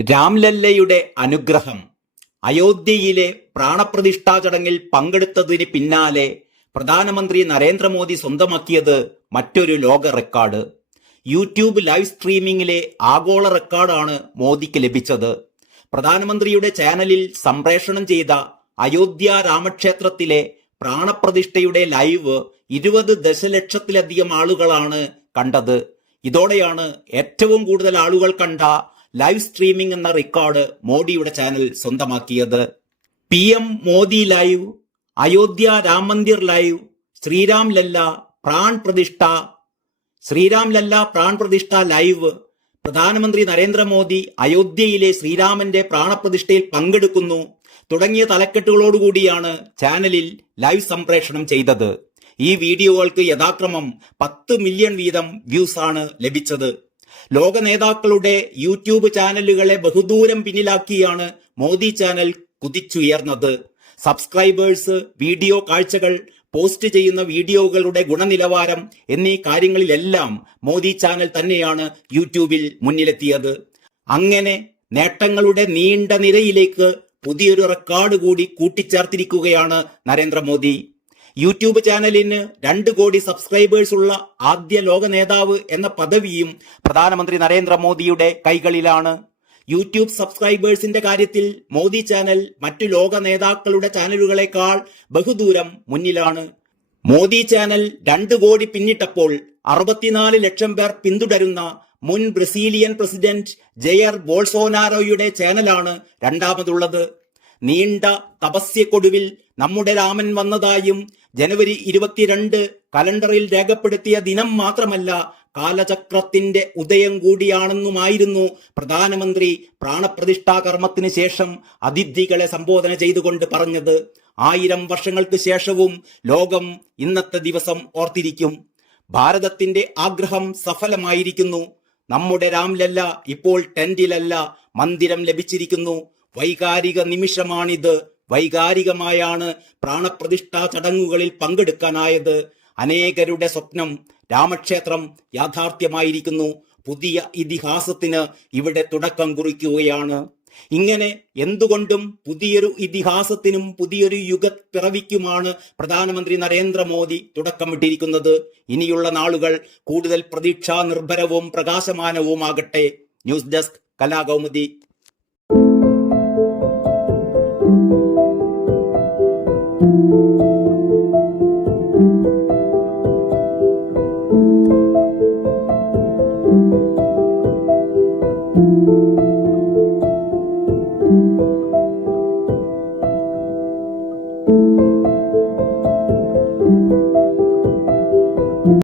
രാംലല്ലയുടെ അനുഗ്രഹം. അയോധ്യയിലെ പ്രാണപ്രതിഷ്ഠാ ചടങ്ങിൽ പങ്കെടുത്തതിന് പിന്നാലെ പ്രധാനമന്ത്രി നരേന്ദ്രമോദി സ്വന്തമാക്കിയത് മറ്റൊരു ലോക റെക്കോർഡ്. യൂട്യൂബ് ലൈവ് സ്ട്രീമിംഗിലെ ആഗോള റെക്കോർഡാണ് മോദിക്ക് ലഭിച്ചത്. പ്രധാനമന്ത്രിയുടെ ചാനലിൽ സംപ്രേഷണം ചെയ്ത അയോധ്യ രാമക്ഷേത്രത്തിലെ പ്രാണപ്രതിഷ്ഠയുടെ ലൈവ് 20 ദശലക്ഷത്തിലധികം ആളുകളാണ് കണ്ടത്. ഇതോടെയാണ് ഏറ്റവും കൂടുതൽ ആളുകൾ കണ്ട ലൈവ് സ്ട്രീമിംഗ് എന്ന റെക്കോർഡ് മോദിയുടെ ചാനൽ സ്വന്തമാക്കിയത്. PM Modi live, Ayodhya Ram Mandir live, Shri Ram Lalla Pran Pratishtha live, പ്രധാനമന്ത്രി നരേന്ദ്രമോദി അയോധ്യയിലെ ശ്രീരാമന്റെ പ്രാണപ്രതിഷ്ഠയിൽ പങ്കെടുക്കുന്നു തുടങ്ങിയ തലക്കെട്ടുകളോടുകൂടിയാണ് ചാനലിൽ ലൈവ് സംപ്രേഷണം ചെയ്തത്. ഈ വീഡിയോകൾക്ക് യഥാക്രമം 10 മില്യൺ വീതം വ്യൂസ് ആണ് ലഭിച്ചത്. ലോക നേതാക്കളുടെ യൂട്യൂബ് ചാനലുകളെ ബഹുദൂരം പിന്നിലാക്കിയാണ് മോദി ചാനൽ കുതിച്ചുയർന്നത്. സബ്സ്ക്രൈബേഴ്സ്, വീഡിയോ കാഴ്ചകൾ, പോസ്റ്റ് ചെയ്യുന്ന വീഡിയോകളുടെ ഗുണനിലവാരം എന്നീ കാര്യങ്ങളിലെല്ലാം മോദി ചാനൽ തന്നെയാണ് യൂട്യൂബിൽ മുന്നിലെത്തിയത്. അങ്ങനെ നേട്ടങ്ങളുടെ നീണ്ട നിരയിലേക്ക് പുതിയൊരു റെക്കോർഡ് കൂടി കൂട്ടിച്ചേർത്തിരിക്കുകയാണ് നരേന്ദ്രമോദി. യൂട്യൂബ് ചാനലിന് 2 കോടി സബ്സ്ക്രൈബേഴ്സ് ഉള്ള ആദ്യ ലോക നേതാവ് എന്ന പദവിയും പ്രധാനമന്ത്രി നരേന്ദ്രമോദിയുടെ കൈകളിലാണ്. യൂട്യൂബ് സബ്സ്ക്രൈബേഴ്സിന്റെ കാര്യത്തിൽ മോദി ചാനൽ മറ്റു ലോക നേതാക്കളുടെ ചാനലുകളെക്കാൾ ബഹുദൂരം മുന്നിലാണ്. മോദി ചാനൽ 2 കോടി പിന്നിട്ടപ്പോൾ 64 ലക്ഷം പേർ പിന്തുടരുന്ന മുൻ ബ്രസീലിയൻ പ്രസിഡന്റ് ജയർ ബോൾസോനാരോയുടെ ചാനലാണ് രണ്ടാമതുള്ളത്. നീണ്ട തപസ്യക്കൊടുവിൽ നമ്മുടെ രാമൻ വന്നതായും ജനുവരി 22 കലണ്ടറിൽ രേഖപ്പെടുത്തിയ ദിനം മാത്രമല്ല, കാലചക്രത്തിന്റെ ഉദയം കൂടിയാണെന്നുമായിരുന്നു പ്രധാനമന്ത്രി പ്രാണപ്രതിഷ്ഠാ കർമ്മത്തിന് ശേഷം അതിഥികളെ സംബോധന ചെയ്തുകൊണ്ട് പറഞ്ഞത്. 1000 വർഷങ്ങൾക്ക് ശേഷവും ലോകം ഇന്നത്തെ ദിവസം ഓർത്തിരിക്കും. ഭാരതത്തിന്റെ ആഗ്രഹം സഫലമായിരിക്കുന്നു. നമ്മുടെ രാംലല്ല ഇപ്പോൾ ടെന്റിലല്ല, മന്ദിരം ലഭിച്ചിരിക്കുന്നു. വൈകാരിക നിമിഷമാണിത്. വൈകാരികമായാണ് പ്രാണപ്രതിഷ്ഠാ ചടങ്ങുകളിൽ പങ്കെടുക്കാനായത്. അനേകരുടെ സ്വപ്നം രാമക്ഷേത്രം യാഥാർത്ഥ്യമായിരിക്കുന്നു. പുതിയ ഇതിഹാസത്തിന് ഇവിടെ തുടക്കം കുറിക്കുകയാണ്. ഇങ്ങനെ എന്തുകൊണ്ടും പുതിയൊരു ഇതിഹാസത്തിനും പുതിയൊരു യുഗപ്പിറവിക്കുമാണ് പ്രധാനമന്ത്രി നരേന്ദ്രമോദി തുടക്കമിട്ടിരിക്കുന്നത്. ഇനിയുള്ള നാളുകൾ കൂടുതൽ പ്രതീക്ഷാ നിർഭരവും പ്രകാശമാനവുമാകട്ടെ. News desk Kalakaumudi.